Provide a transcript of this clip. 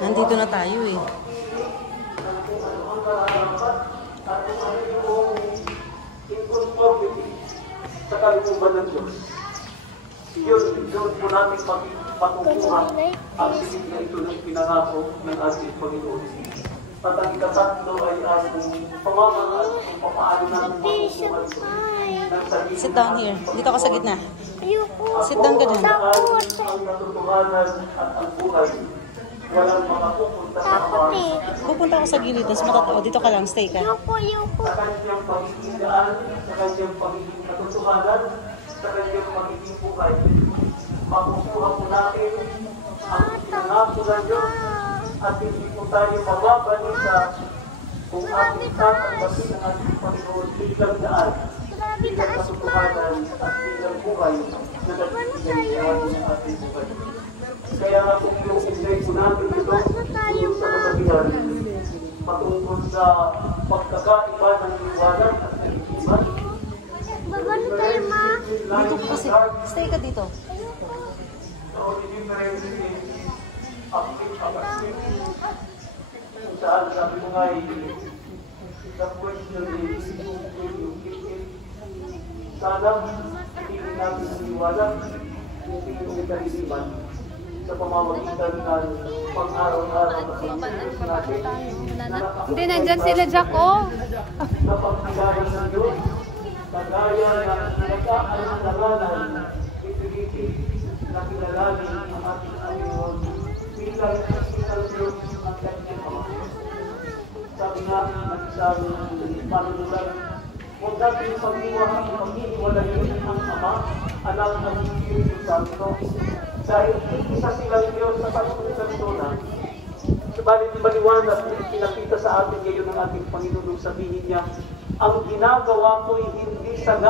Nandito na tayo eh. Sa kalooban ng Diyos. Yun po natin patutuhan ang silid na ito ng pinangako ng ating Panginoon. At ang ikatatlo ay ating pamamanaan kung papaano natin matutuhan ito. Sit down here. Dito ka sa gitna. Ayoko. Sit down ka dyan. Takot. Ang katotohanan at ang buhay. Walang makapupunta sa Takot eh. Pupunta ako sa gilid. Tapos matatao. Dito ka lang. Stay ka. Ayoko. sa kanyang pagiging daan, sa kanyang pagiging katotohanan, sa kanyang pagiging buhay. Makukuha po natin ang pinangako ng Diyos at hindi po tayo mababalita kung ating tatanggapin ang ating Panginoon bilang daan, bilang katotohanan at bilang buhay na nagbibigay sa ating ating buhay. Kaya nga kung ilusinday po natin ito sa kasabihan patungkol sa pagkakaiba ng liwanag at ng iban. Babano tayo, ma? Dito ka kasi. Stay ka dito. Kung saan sabi mo nga the question is sana hindi natin ang liwanag hindi yung kaliliman sa pamamagitan ng pang-araw-araw na pagkakas natin Hindi, nandyan sila, Jack, oh. na pagkagayan ng Diyos kagaya ng nagkaalangalan ipiliti na kilalanin ang ating Panginoon bilang isang Diyos ang kanyang Ama. Sabi nga ng isang panunulat, huwag natin pag-iwalayin ang Ama, Anak at Espiritu Santo dahil isa silang Diyos sa pagkukusan ito na subalit maliwanag na pinakita sa atin ngayon ng ating Panginoon nung sabihin niya, ang ginagawa ko'y hindi sagad